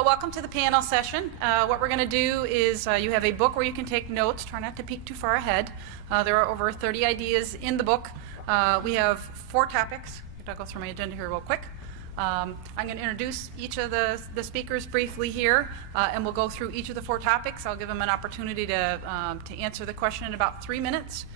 So welcome to the panel session. What we're going to do is you have a book where you can take notes. Try not to peek too far ahead. There are over 30 ideas in the book. We have 4 topics. I'll go through my agenda here real quick. I'm going to introduce each of the speakers briefly here, and we'll go through each of the 4 topics. I'll give them an opportunity to answer the question in about 3 minutes.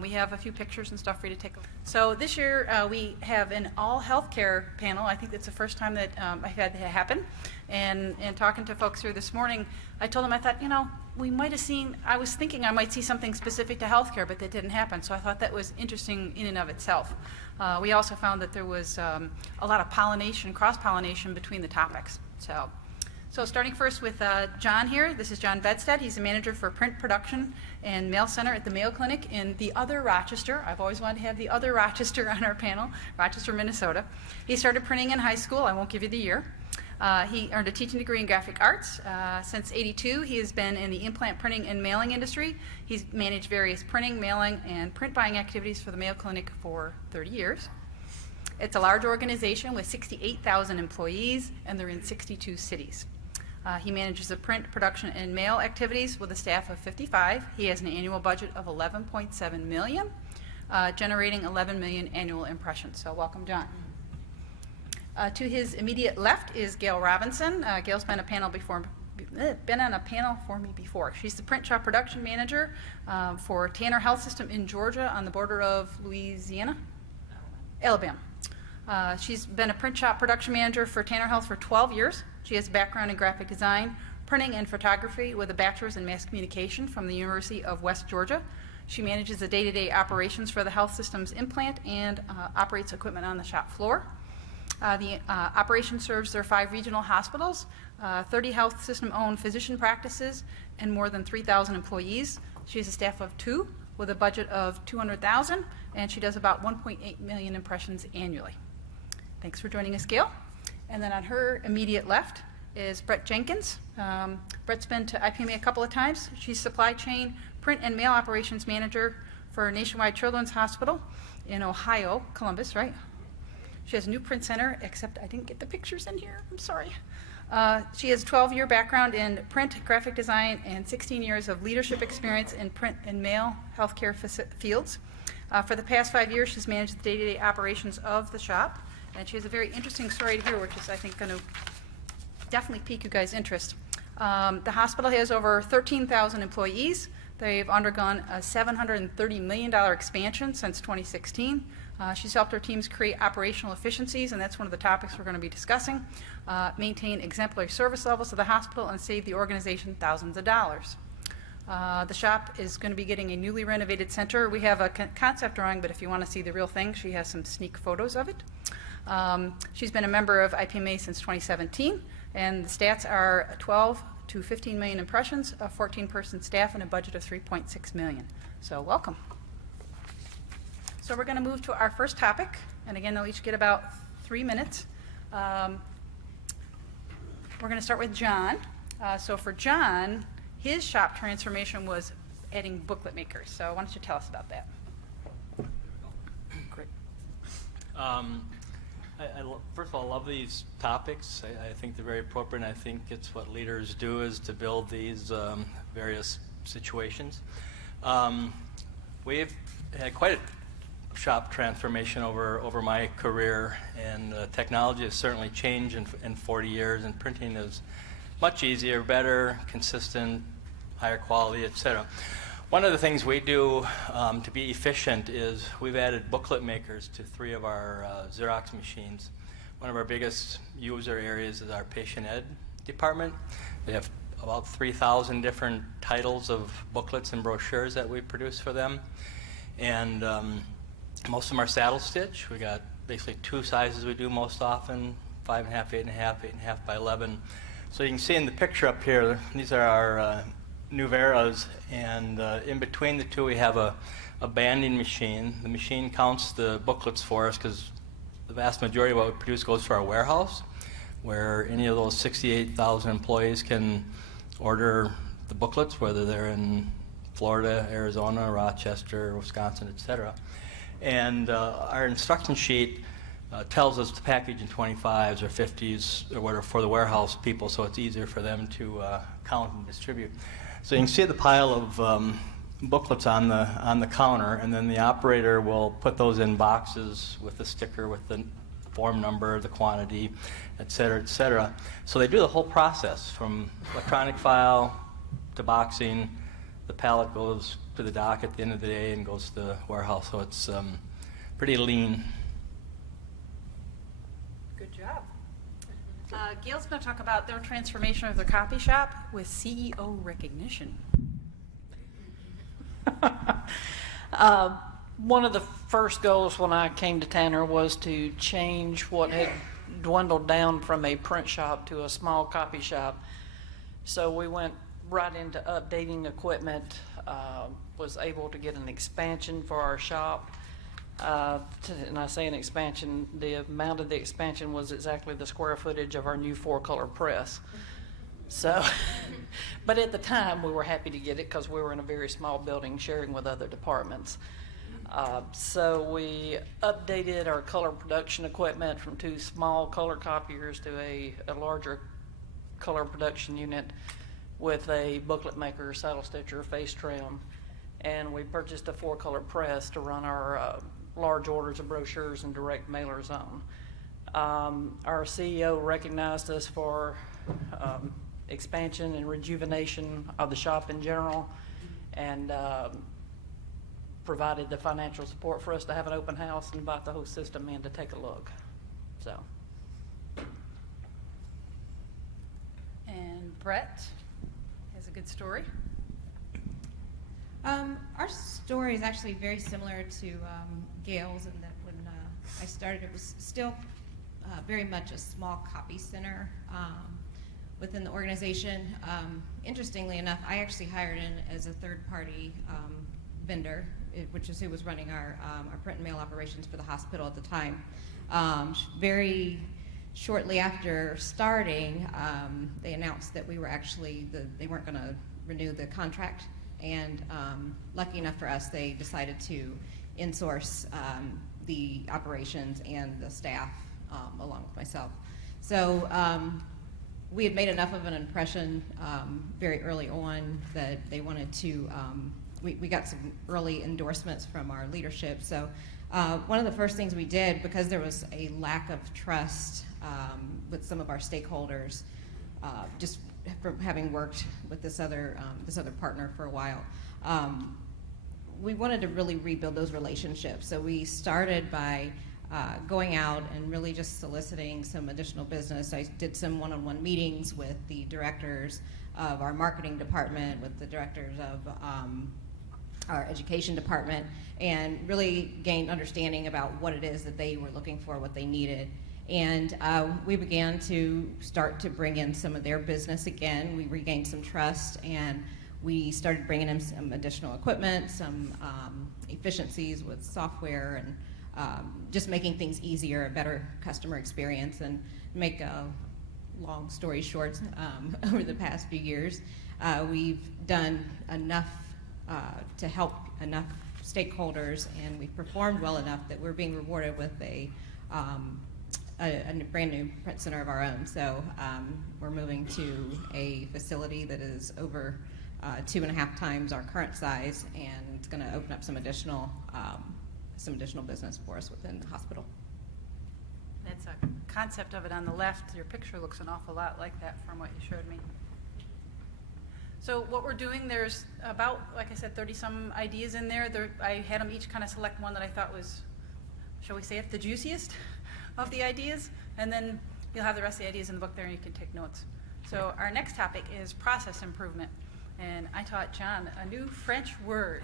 We have a few pictures and stuff for you to take a look. So this year we have an all healthcare panel. I think that's the first time that I've had that happen. And talking to folks here this morning, I told them, I thought, we might have seen, I was thinking I might see something specific to healthcare, but that didn't happen. So I thought that was interesting in and of itself. We also found that there was a lot of pollination, cross-pollination between the topics. So starting first with John here. This is John Bedstead. He's the manager for print production and mail center at the Mayo Clinic in the other Rochester. I've always wanted to have the other Rochester on our panel, Rochester, Minnesota. He started printing in high school. I won't give you the year. He earned a teaching degree in graphic arts. Since '82, he has been in the implant printing and mailing industry. He's managed various printing, mailing, and print buying activities for the Mayo Clinic for 30 years. It's a large organization with 68,000 employees, and they're in 62 cities. He manages the print, production, and mail activities with a staff of 55. He has an annual budget of $11.7 million, generating 11 million annual impressions. So welcome, John. To his immediate left is Gail Robinson. Gail's been on a panel for me before. She's the print shop production manager for Tanner Health System in Georgia on the border of Alabama. She's been a print shop production manager for Tanner Health for 12 years. She has a background in graphic design, printing, and photography with a bachelor's in mass communication from the University of West Georgia. She manages the day-to-day operations for the health system's implant and operates equipment on the shop floor. The operation serves their 5 regional hospitals, 30 health system-owned physician practices, and more than 3,000 employees. She has a staff of 2 with a budget of $200,000, and she does about 1.8 million impressions annually. Thanks for joining us, Gail. And then on her immediate left is Brett Jenkins. Brett's been to IPMA a couple of times. She's supply chain, print, and mail operations manager for Nationwide Children's Hospital in Ohio, Columbus, right? She has a new print center, except I didn't get the pictures in here. I'm sorry. She has a 12-year background in print, graphic design, and 16 years of leadership experience in print and mail healthcare fields. For the past 5 years, she's managed the day-to-day operations of the shop. And she has a very interesting story here, which is, I think, going to definitely pique you guys' interest. The hospital has over 13,000 employees. They've undergone a $730 million expansion since 2016. She's helped her teams create operational efficiencies, and that's one of the topics we're going to be discussing, maintain exemplary service levels to the hospital, and save the organization thousands of dollars. The shop is going to be getting a newly renovated center. We have a concept drawing, but if you want to see the real thing, she has some sneak photos of it. She's been a member of IPMA since 2017, and the stats are 12 to 15 million impressions, a 14-person staff, and a budget of 3.6 million. So welcome. So we're going to move to our first topic, and again, they'll each get about 3 minutes. We're going to start with John. So for John, his shop transformation was adding booklet makers. So why don't you tell us about that? Great. First of all, I love these topics. I think they're very appropriate, and I think it's what leaders do, is to build these various situations. We've had quite a shop transformation over my career, and technology has certainly changed in 40 years, and printing is much easier, better, consistent, higher quality, etc. One of the things we do to be efficient is we've added booklet makers to 3 of our Xerox machines. One of our biggest user areas is our patient ed department. We have about 3,000 different titles of booklets and brochures that we produce for them. And most of them are saddle stitch. We got basically 2 sizes we do most often, 5.5, 8.5, 8.5 by 11. So you can see in the picture up here, these are our Nuveras, and in between the 2 we have a banding machine. The machine counts the booklets for us because the vast majority of what we produce goes to our warehouse, where any of those 68,000 employees can order the booklets, whether they're in Florida, Arizona, Rochester, Wisconsin, etc. And our instruction sheet tells us to package in 25s or 50s or whatever for the warehouse people, so it's easier for them to count and distribute. So you can see the pile of booklets on the counter, and then the operator will put those in boxes with the sticker with the form number, the quantity, et cetera, et cetera. So they do the whole process from electronic file to boxing. The pallet goes to the dock at the end of the day and goes to the warehouse, so it's pretty lean. Good job. Gail's going to talk about their transformation of their copy shop with CEO recognition. One of the first goals when I came to Tanner was to change what had dwindled down from a print shop to a small copy shop. So we went right into updating equipment, was able to get an expansion for our shop. And I say an expansion, the amount of the expansion was exactly the square footage of our new 4-color press. So, but at the time we were happy to get it because we were in a very small building sharing with other departments. So we updated our color production equipment from 2 small color copiers to a larger color production unit with a booklet maker, saddle stitcher, face trim, and we purchased a 4-color press to run our large orders of brochures and direct mailers on. Our CEO recognized us for expansion and rejuvenation of the shop in general, and provided the financial support for us to have an open house and invite the whole system in to take a look. So. And Brett has a good story. Our story is actually very similar to Gail's, in that when I started, it was still very much a small copy center within the organization. Interestingly enough, I actually hired in as a third-party vendor, which is who was running our print and mail operations for the hospital at the time. Very shortly after starting, they announced that we were actually they weren't going to renew the contract, and lucky enough for us, they decided to insource the operations and the staff along with myself. So we had made enough of an impression very early on that they wanted to. We got some early endorsements from our leadership. So one of the first things we did, because there was a lack of trust with some of our stakeholders, just from having worked with this other partner for a while, we wanted to really rebuild those relationships. So we started by going out and really just soliciting some additional business. I did some one-on-one meetings with the directors of our marketing department, with the directors of our education department, and really gained understanding about what it is that they were looking for, what they needed. And we began to start to bring in some of their business again. We regained some trust, and we started bringing in some additional equipment, some efficiencies with software, and just making things easier, a better customer experience. And make a long story short, over the past few years, we've done enough to help enough stakeholders, and we've performed well enough that we're being rewarded with a brand new print center of our own. So we're moving to a facility that is over 2.5 times our current size, and it's going to open up some additional business for us within the hospital. That's a concept of it on the left. Your picture looks an awful lot like that from what you showed me. So what we're doing, there's about, like I said, 30-some ideas in there. I had them each kind of select one that I thought was, shall we say it, the juiciest of the ideas, and then you'll have the rest of the ideas in the book there and you can take notes. So our next topic is process improvement, and I taught John a new French word.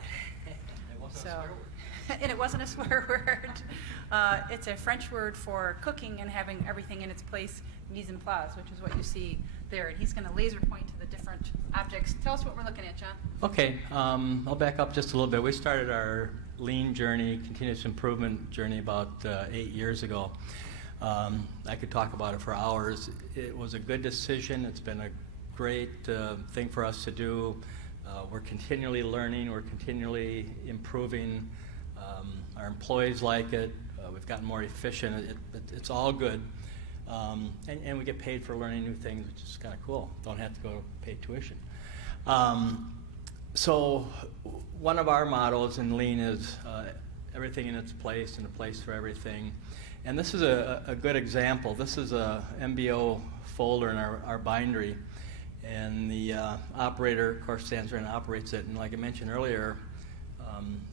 And it wasn't a swear word. It's a French word for cooking and having everything in its place, mise en place, which is what you see there. And he's going to laser point to the different objects. Tell us what we're looking at, John. Okay, I'll back up just a little bit. We started our lean journey, continuous improvement journey about 8 years ago. I could talk about it for hours. It was a good decision. It's been a great thing for us to do. We're continually learning. We're continually improving. Our employees like it. We've gotten more efficient. It's all good. And we get paid for learning new things, which is kind of cool. Don't have to go pay tuition. So one of our mottos in Lean is everything in its place and a place for everything. And this is a good example. This is a MBO folder in our bindery. And the operator, of course, stands there and operates it. And like I mentioned earlier,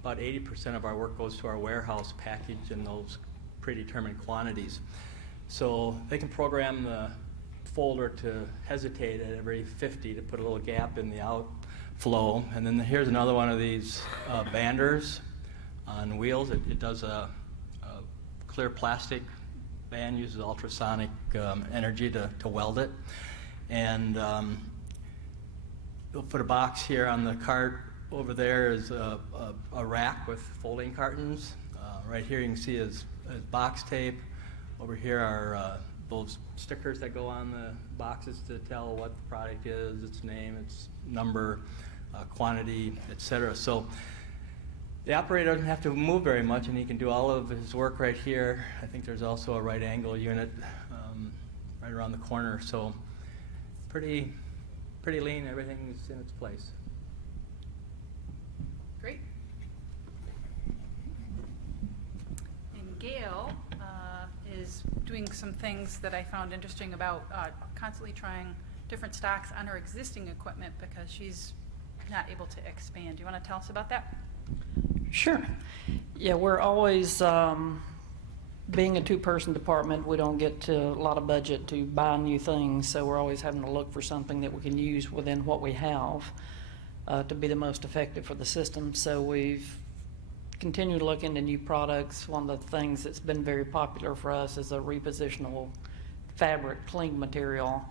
about 80% of our work goes to our warehouse packaged in those predetermined quantities. So they can program the folder to hesitate at every 50 to put a little gap in the outflow. And then here's another one of these banders on wheels. It does a clear plastic band, uses ultrasonic energy to weld it. And we'll put a box here on the cart. Over there is a rack with folding cartons. Right here you can see is box tape. Over here are those stickers that go on the boxes to tell what the product is, its name, its number, quantity, etc. So the operator doesn't have to move very much, and he can do all of his work right here. I think there's also a right angle unit right around the corner. So pretty lean. Everything's in its place. Great. And Gail is doing some things that I found interesting about constantly trying different stocks on her existing equipment because she's not able to expand. Do you want to tell us about that? Sure. Yeah, we're always, being a two-person department, we don't get to a lot of budget to buy new things, so we're always having to look for something that we can use within what we have to be the most effective for the system. So we've continued to look into new products. One of the things that's been very popular for us is a repositionable fabric cling material.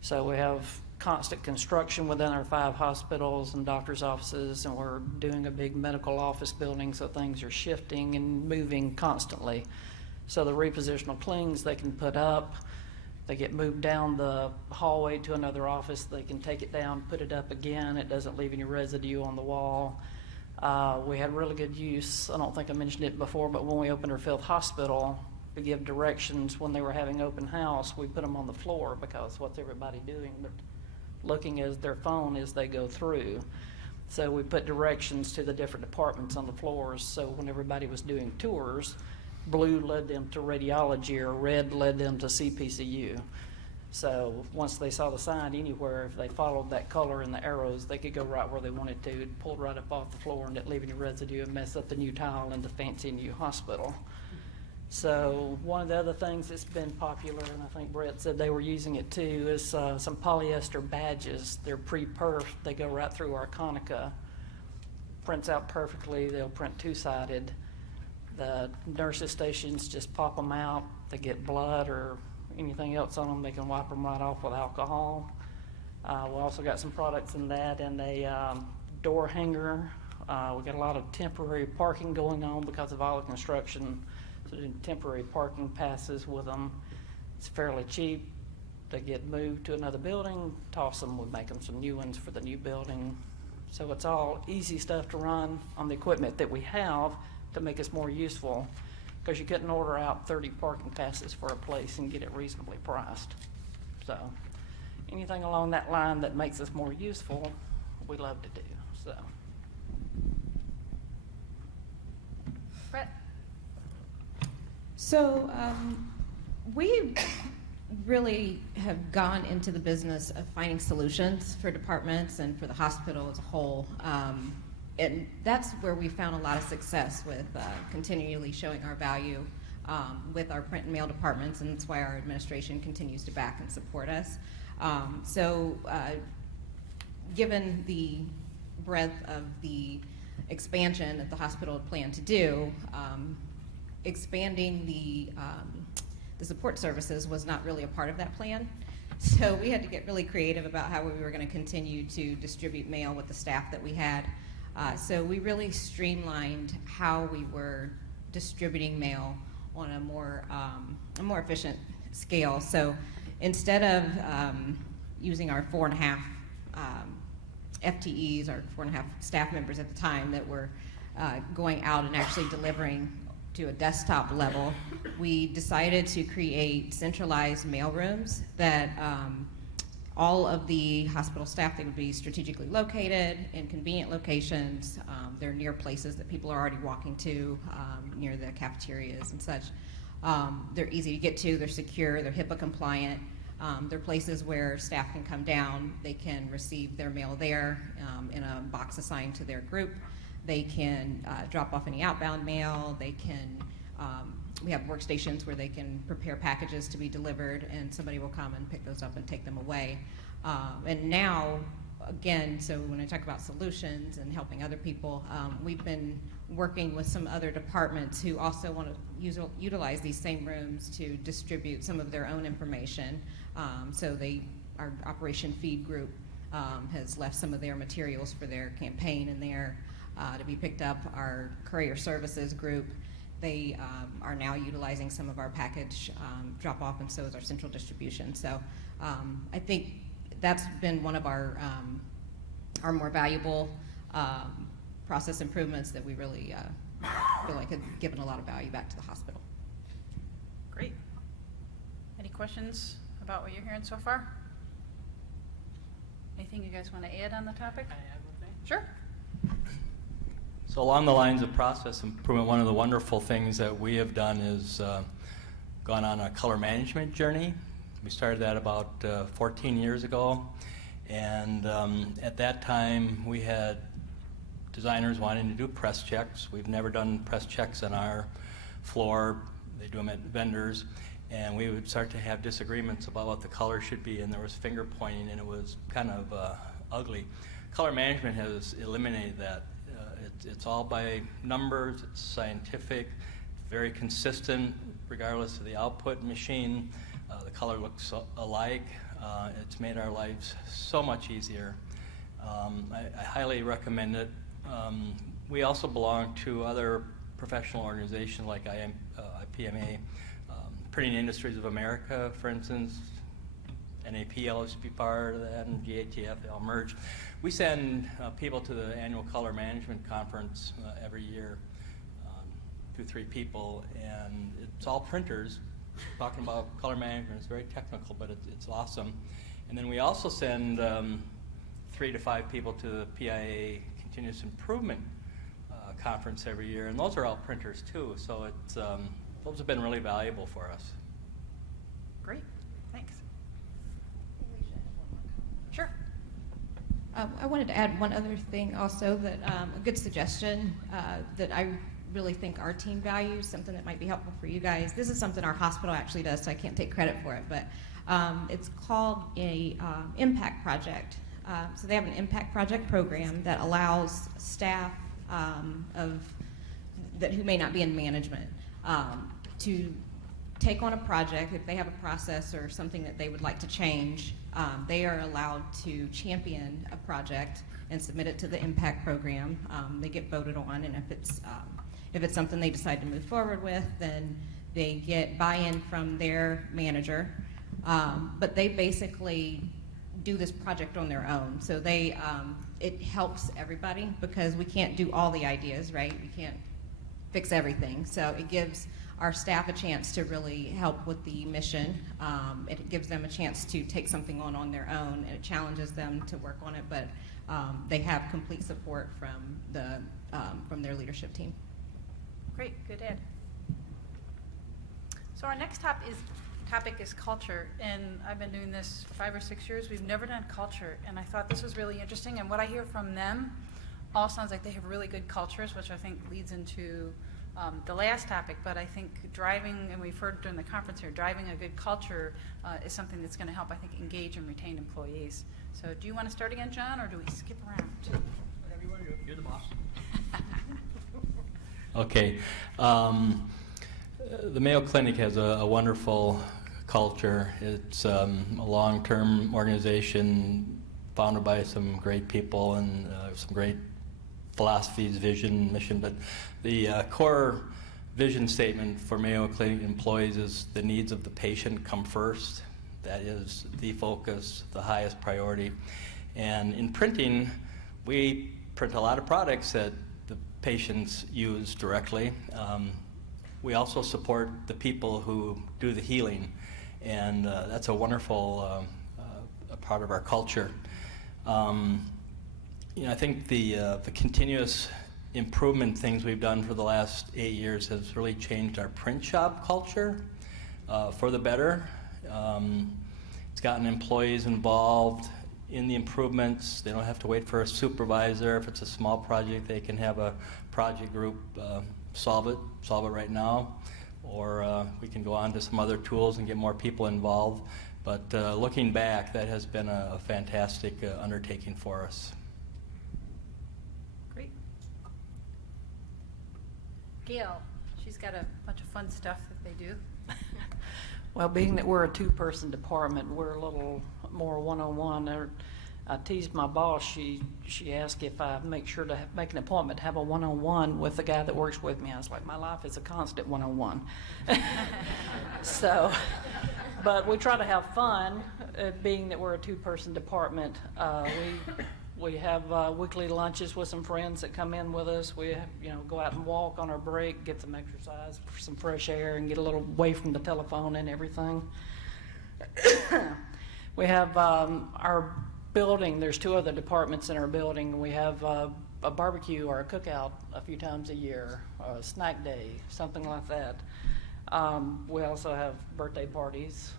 So we have constant construction within our 5 hospitals and doctor's offices, and we're doing a big medical office building, so things are shifting and moving constantly. So the repositional clings they can put up, they get moved down the hallway to another office, they can take it down, put it up again, it doesn't leave any residue on the wall. We had really good use, I don't think I mentioned it before, but when we opened our 5th hospital, to give directions when they were having open house, we put them on the floor because what's everybody doing? They're looking at their phone as they go through. So we put directions to the different departments on the floors, so when everybody was doing tours, blue led them to radiology or red led them to CPCU. So once they saw the sign anywhere, if they followed that color and the arrows, they could go right where they wanted to. It pulled right up off the floor and didn't leave any residue and mess up the new tile in the fancy new hospital. So one of the other things that's been popular, and I think Brett said they were using it too, is some polyester badges. They're pre-perfed. They go right through our Konica. Prints out perfectly. They'll print 2-sided. The nurses' stations just pop them out. They get blood or anything else on them, they can wipe them right off with alcohol. We also got some products in that and a door hanger. We got a lot of temporary parking going on because of all the construction. So doing temporary parking passes with them. It's fairly cheap. They get moved to another building, toss them, we make them some new ones for the new building. So it's all easy stuff to run on the equipment that we have to make us more useful, because you couldn't order out 30 parking passes for a place and get it reasonably priced. So anything along that line that makes us more useful, we love to do. So. Brett? So we really have gone into the business of finding solutions for departments and for the hospital as a whole. And that's where we found a lot of success with continually showing our value with our print and mail departments, and that's why our administration continues to back and support us. Given the breadth of the expansion that the hospital had planned to do, expanding the support services was not really a part of that plan. So we had to get really creative about how we were going to continue to distribute mail with the staff that we had. So we really streamlined how we were distributing mail on a more efficient scale. So instead of using our 4.5 FTEs, our 4.5 staff members at the time that were going out and actually delivering to a desktop level, we decided to create centralized mail rooms that all of the hospital staff, they would be strategically located in convenient locations. They're near places that people are already walking to, near the cafeterias and such. They're easy to get to, they're secure, they're HIPAA compliant. They're places where staff can come down, they can receive their mail there in a box assigned to their group. They can drop off any outbound mail, they can, we have workstations where they can prepare packages to be delivered, and somebody will come and pick those up and take them away. And now, again, so when I talk about solutions and helping other people, we've been working with some other departments who also want to utilize these same rooms to distribute some of their own information. So our Operation Feed group has left some of their materials for their campaign in there to be picked up. Our Courier Services group, they are now utilizing some of our package drop-off, and so is our central distribution. So I think that's been one of our more valuable process improvements that we really feel like have given a lot of value back to the hospital. Great. Any questions about what you're hearing so far? Anything you guys want to add on the topic? Can I add one thing? Sure. So along the lines of process improvement, one of the wonderful things that we have done is gone on a color management journey. We started that about 14 years ago, and at that time we had designers wanting to do press checks. We've never done press checks on our floor. They do them at vendors, and we would start to have disagreements about what the color should be, and there was finger pointing, and it was kind of ugly. Color management has eliminated that. It's all by numbers, it's scientific, very consistent regardless of the output machine. The color looks alike. It's made our lives so much easier. I highly recommend it. We also belong to other professional organizations like IPMA, Printing Industries of America, for instance. NAPL used to be part of that, and GATF, they all merged. We send people to the annual Color Management Conference every year, 2-3 people, and it's all printers talking about color management. It's very technical, but it's awesome. And then we also send 3 to 5 people to the PIA Continuous Improvement Conference every year, and those are all printers too, so it's, those have been really valuable for us. Great. Thanks. Sure. I wanted to add one other thing also, that a good suggestion that I really think our team values, something that might be helpful for you guys. This is something our hospital actually does, so I can't take credit for it, but it's called a impact project. So they have an impact project program that allows staff who may not be in management to take on a project. If they have a process or something that they would like to change, they are allowed to champion a project and submit it to the impact program. They get voted on, and if it's something they decide to move forward with, then they get buy-in from their manager. But they basically do this project on their own. So it helps everybody, because we can't do all the ideas, right? We can't fix everything. So it gives our staff a chance to really help with the mission. It gives them a chance to take something on their own, and it challenges them to work on it, but they have complete support from their leadership team. Great. Good add. So our next topic is culture, and I've been doing this 5 or 6 years. We've never done culture, and I thought this was really interesting, and what I hear from them all sounds like they have really good cultures, which I think leads into the last topic. But I think driving, and we've heard during the conference here, driving a good culture is something that's going to help, I think, engage and retain employees. So do you want to start again, John, or do we skip around? Whatever you want to do. You're the boss. Okay. The Mayo Clinic has a wonderful culture. It's a long-term organization founded by some great people and some great philosophies, vision, mission. But the core vision statement for Mayo Clinic employees is the needs of the patient come first. That is the focus, the highest priority. And in printing, we print a lot of products that the patients use directly. we also support the people who do the healing, and that's a wonderful a part of our culture. I think the continuous improvement things we've done for the last 8 years has really changed our print shop culture for the better. It's gotten employees involved in the improvements. They don't have to wait for a supervisor. If it's a small project, they can have a project group solve it right now. Or we can go on to some other tools and get more people involved. But looking back, that has been a fantastic undertaking for us. Great. Gail, she's got a bunch of fun stuff that they do. Well, being that we're a two-person department, we're a little more one-on-one. I teased my boss. She asked if I make sure to make an appointment to have a one-on-one with the guy that works with me. I was like, my life is a constant one-on-one. So, but we try to have fun, being that we're a two-person department. We have weekly lunches with some friends that come in with us. We go out and walk on our break, get some exercise, some fresh air, and get a little away from the telephone and everything. We have our building. There's 2 other departments in our building. We have a barbecue or a cookout a few times a year, or a snack day, something like that. We also have birthday parties.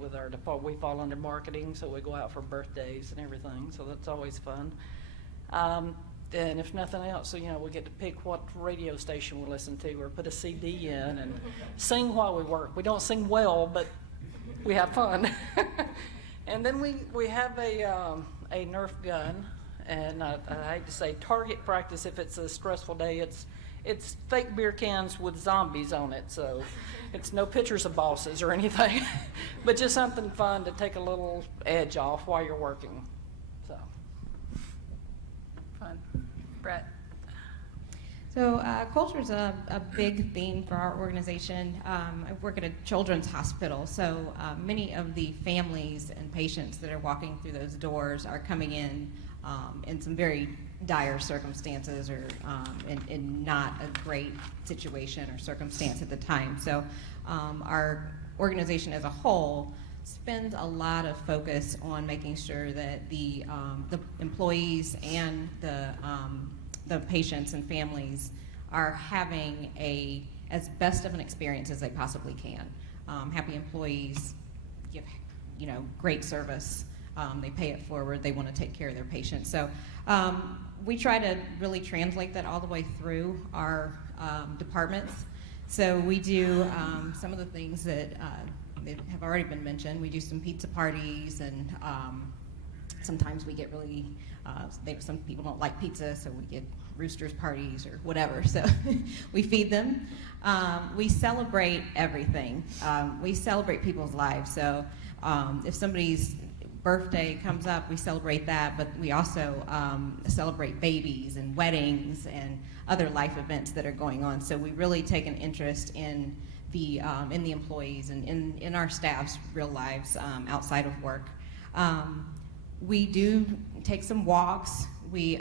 With our department, we fall under marketing, so we go out for birthdays and everything, so that's always fun. And if nothing else, we get to pick what radio station we listen to or put a CD in and sing while we work. We don't sing well, but we have fun. And then we have a Nerf gun, and I hate to say target practice if it's a stressful day. It's fake beer cans with zombies on it, so it's no pictures of bosses or anything, but just something fun to take a little edge off while you're working. So, Fun. Brett. So culture is a big theme for our organization. I work at a children's hospital, so many of the families and patients that are walking through those doors are coming in some very dire circumstances or in not a great situation or circumstance at the time. So our organization as a whole spends a lot of focus on making sure that the employees and the patients and families are having as best of an experience as they possibly can. Happy employees give great service. They pay it forward. They want to take care of their patients. So we try to really translate that all the way through our departments. So we do some of the things that have already been mentioned. We do some pizza parties, and sometimes we get really, some people don't like pizza, so we get roosters parties or whatever. So we feed them. We celebrate everything. We celebrate people's lives. So if somebody's birthday comes up, we celebrate that, but we also celebrate babies and weddings and other life events that are going on. So we really take an interest in the employees and in our staff's real lives outside of work. We do take some walks. We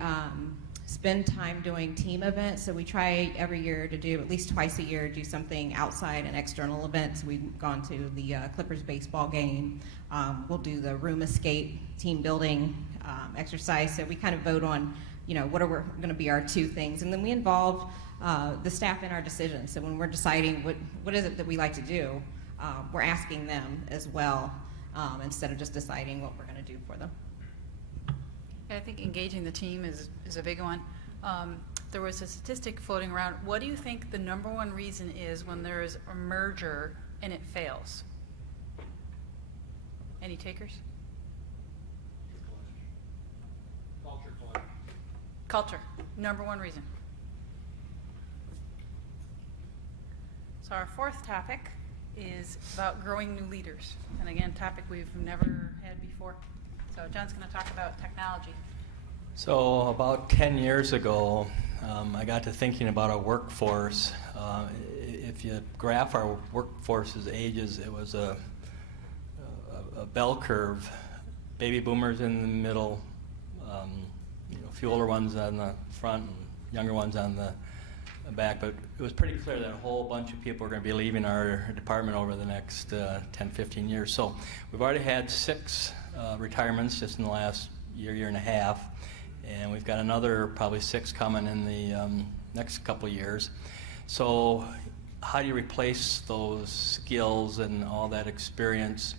spend time doing team events. So we try every year to do, at least twice a year, do something outside and external events. We've gone to the Clippers baseball game. We'll do the room escape team building exercise. So we kind of vote on, what are going to be our 2 things. And then we involve the staff in our decisions. So when we're deciding what is it that we like to do, we're asking them as well, instead of just deciding what we're going to do for them. Yeah, I think engaging the team is a big one. There was a statistic floating around. What do you think the #1 reason is when there is a merger and it fails? Any takers? Culture. #1 reason. So our 4th topic is about growing new leaders. And again, topic we've never had before. So John's going to talk about technology. So about 10 years ago, I got to thinking about our workforce. If you graph our workforce's ages, it was a bell curve. Baby boomers in the middle, a few older ones on the front, and younger ones on the back, but it was pretty clear that a whole bunch of people are going to be leaving our department over the next 10, 15 years. So we've already had 6 retirements just in the last year and a half, and we've got another probably 6 coming in the next couple of years. So how do you replace those skills and all that experience,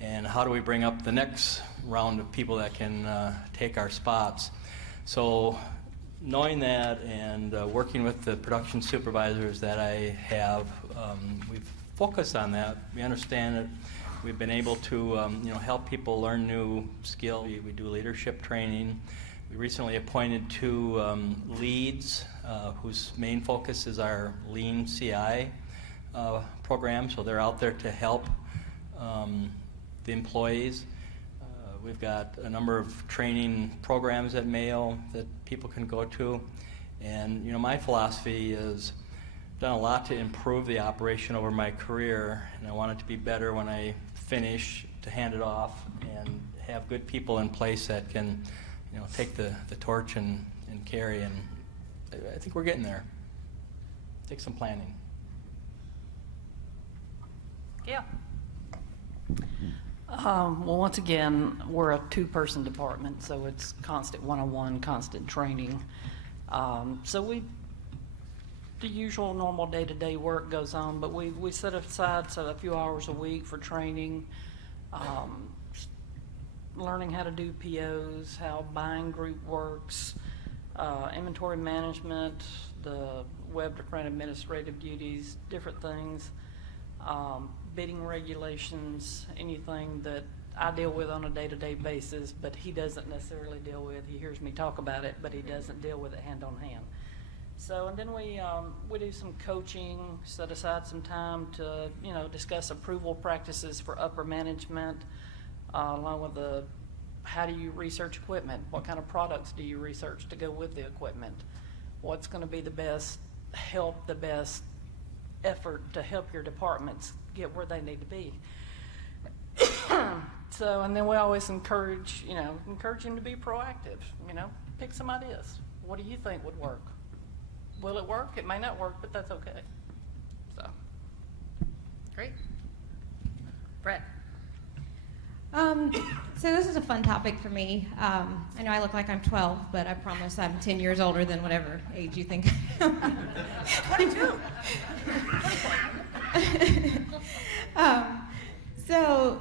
and how do we bring up the next round of people that can take our spots? So knowing that and working with the production supervisors that I have, we've focused on that. We understand it. We've been able to help people learn new skills. We do leadership training. We recently appointed 2 leads whose main focus is our Lean CI program, so they're out there to help the employees. We've got a number of training programs at Mayo that people can go to. And my philosophy is I've done a lot to improve the operation over my career, and I want it to be better when I finish, to hand it off and have good people in place that can take the torch and carry. And I think we're getting there. Take some planning. Gail? Well, once again, we're a 2-person department, so it's constant one-on-one, constant training. So the usual normal day-to-day work goes on, but we set aside a few hours a week for training, learning how to do POs, how buying group works, inventory management, the web to print administrative duties, different things. Bidding regulations, anything that I deal with on a day-to-day basis, but he doesn't necessarily deal with. He hears me talk about it, but he doesn't deal with it hand on hand. So, and then we do some coaching, set aside some time to discuss approval practices for upper management, along with how do you research equipment? What kind of products do you research to go with the equipment? What's going to be the best effort to help your departments get where they need to be. So, and then we always encourage him to be proactive, pick some ideas. What do you think would work? Will it work? It may not work, but that's okay. So. Great. Brett? So this is a fun topic for me. I know I look like I'm 12, but I promise I'm 10 years older than whatever age you think I am. 22. So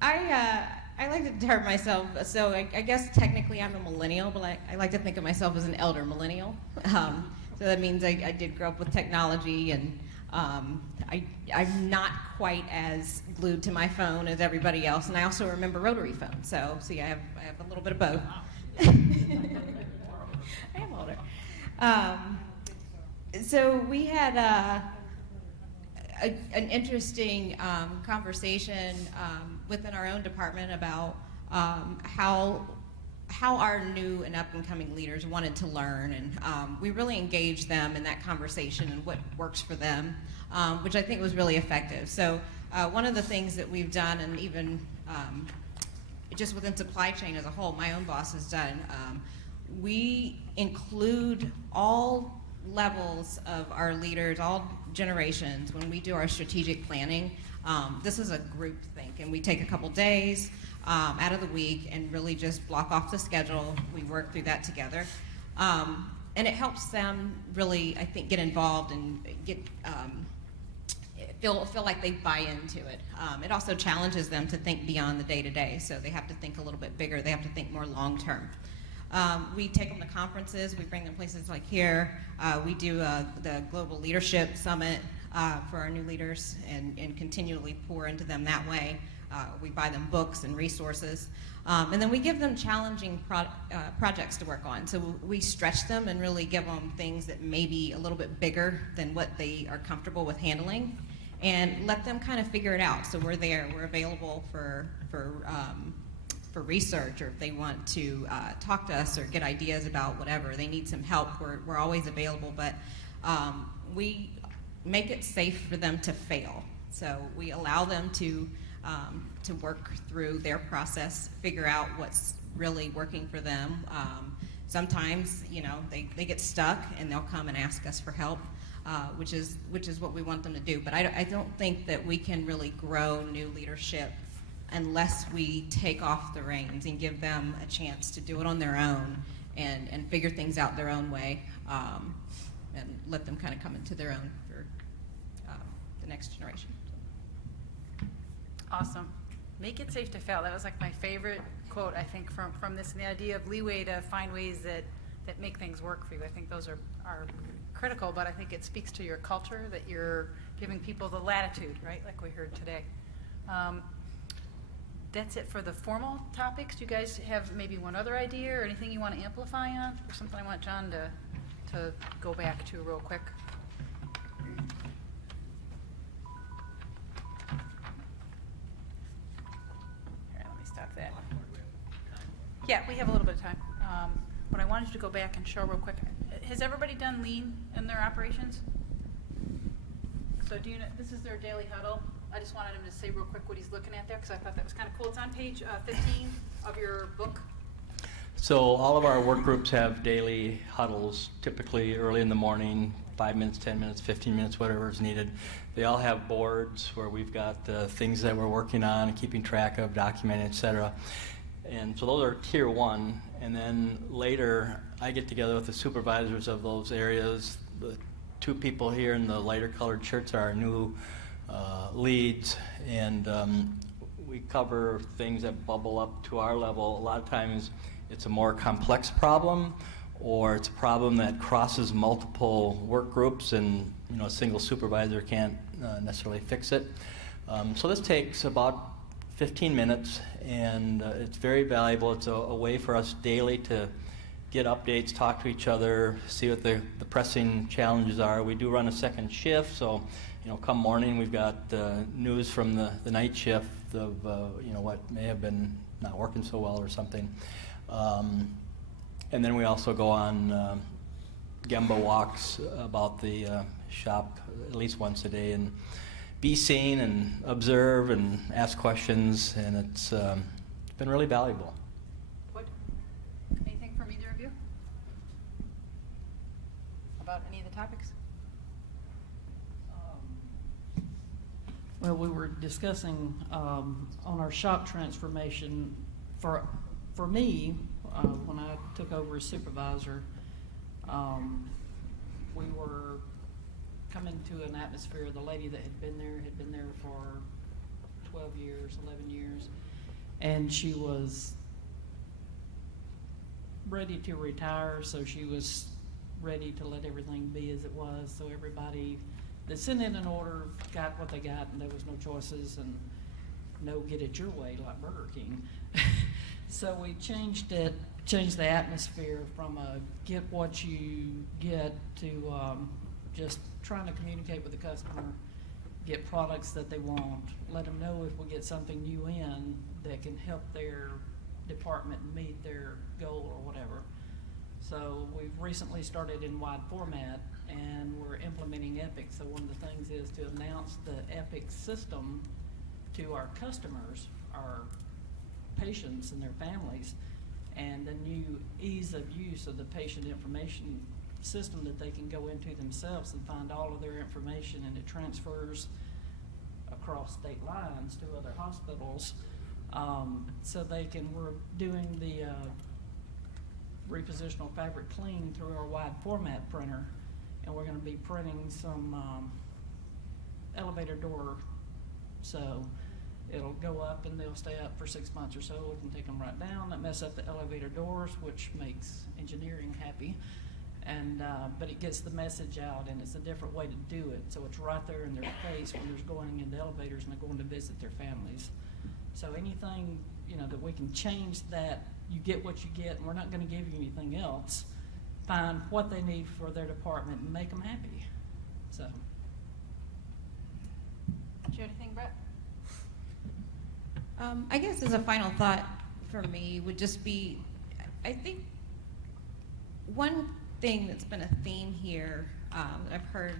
I like to term myself, so I guess technically I'm a millennial, but I like to think of myself as an elder millennial. So that means I did grow up with technology, and I'm not quite as glued to my phone as everybody else, and I also remember rotary phones. So see, I have a little bit of both. I am older. So we had an interesting conversation within our own department about how our new and up-and-coming leaders wanted to learn, and we really engaged them in that conversation and what works for them, which I think was really effective. So one of the things that we've done, and even just within supply chain as a whole, my own boss has done, we include all levels of our leaders, all generations, when we do our strategic planning. This is a group think, and we take a couple days out of the week and really just block off the schedule. We work through that together. And it helps them really, I think, get involved and get feel like they buy into it. It also challenges them to think beyond the day-to-day, so they have to think a little bit bigger. They have to think more long-term. We take them to conferences. We bring them places like here. We do the Global Leadership Summit for our new leaders and continually pour into them that way. We buy them books and resources. And then we give them challenging projects to work on. So we stretch them and really give them things that may be a little bit bigger than what they are comfortable with handling, and let them kind of figure it out. So we're there. We're available for research, or if they want to talk to us or get ideas about whatever, they need some help, we're always available, but we make it safe for them to fail. So we allow them to work through their process, figure out what's really working for them, sometimes, they get stuck and they'll come and ask us for help, which is what we want them to do. But I don't think that we can really grow new leadership unless we take off the reins and give them a chance to do it on their own and figure things out their own way, and let them kind of come into their own for the next generation. Awesome. Make it safe to fail. That was like my favorite quote, I think, from this, and the idea of leeway to find ways that make things work for you. I think those are critical, but I think it speaks to your culture that you're giving people the latitude, right, like we heard today. That's it for the formal topics. Do you guys have maybe one other idea or anything you want to amplify on, or something I want John to go back to real quick? Here, let me stop that. Yeah, we have a little bit of time. But I wanted you to go back and show real quick. Has everybody done lean in their operations? So do you know, this is their daily huddle. I just wanted him to say real quick what he's looking at there, because I thought that was kind of cool. It's on page 15 of your book. So all of our work groups have daily huddles, typically early in the morning, 5 minutes, 10 minutes, 15 minutes, whatever is needed. They all have boards where we've got things that we're working on and keeping track of, documenting, et cetera. And so those are tier 1. And then later, I get together with the supervisors of those areas. The 2 people here in the lighter colored shirts are our new leads, and we cover things that bubble up to our level. A lot of times it's a more complex problem, or it's a problem that crosses multiple work groups, and a single supervisor can't necessarily fix it. So this takes about 15 minutes, and it's very valuable. It's a way for us daily to get updates, talk to each other, see what the pressing challenges are. We do run a second shift, so come morning we've got news from the night shift of what may have been not working so well or something. And then we also go on Gemba walks about the shop at least once a day and be seen and observe and ask questions, and it's been really valuable. What? Anything from either of you about any of the topics? Well, we were discussing on our shop transformation. For me, when I took over as supervisor, we were coming to an atmosphere. The lady that had been there for 12 years, 11 years, and she was ready to retire, so she was ready to let everything be as it was. So everybody that sent in an order got what they got, and there was no choices and no get it your way like Burger King. So we changed the atmosphere from a get what you get to just trying to communicate with the customer, get products that they want, let them know if we get something new in that can help their department meet their goal or whatever. So we've recently started in wide format, and we're implementing Epic. So one of the things is to announce the Epic system to our customers, our patients and their families, and the new ease of use of the patient information system that they can go into themselves and find all of their information, and it transfers across state lines to other hospitals. So we're doing the repositional fabric clean through our wide format printer, and we're going to be printing some elevator door. So it'll go up and they'll stay up for 6 months or so. We can take them right down. That mess up the elevator doors, which makes engineering happy. And but it gets the message out, and it's a different way to do it. So it's right there in their face when they're going into elevators and they're going to visit their families. So anything that we can change that, you get what you get, and we're not going to give you anything else. Find what they need for their department and make them happy. So. Do you have anything, Brett? I guess as a final thought for me would just be, I think one thing that's been a theme here that I've heard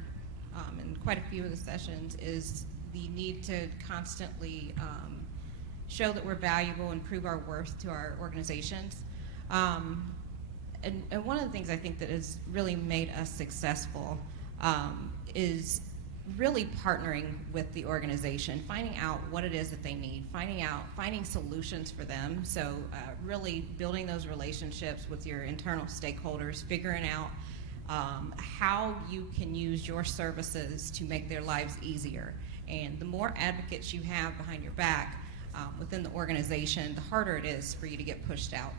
in quite a few of the sessions is the need to constantly show that we're valuable and prove our worth to our organizations. and one of the things I think that has really made us successful is really partnering with the organization, finding out what it is that they need, finding solutions for them. So really building those relationships with your internal stakeholders, figuring out how you can use your services to make their lives easier. And the more advocates you have behind your back within the organization, the harder it is for you to get pushed out.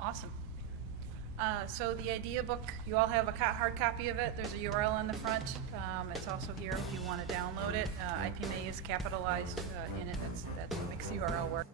Awesome. So the idea book, you all have a hard copy of it. There's a URL on the front. It's also here if you want to download it. IPMA is capitalized in it. That's what makes the URL work.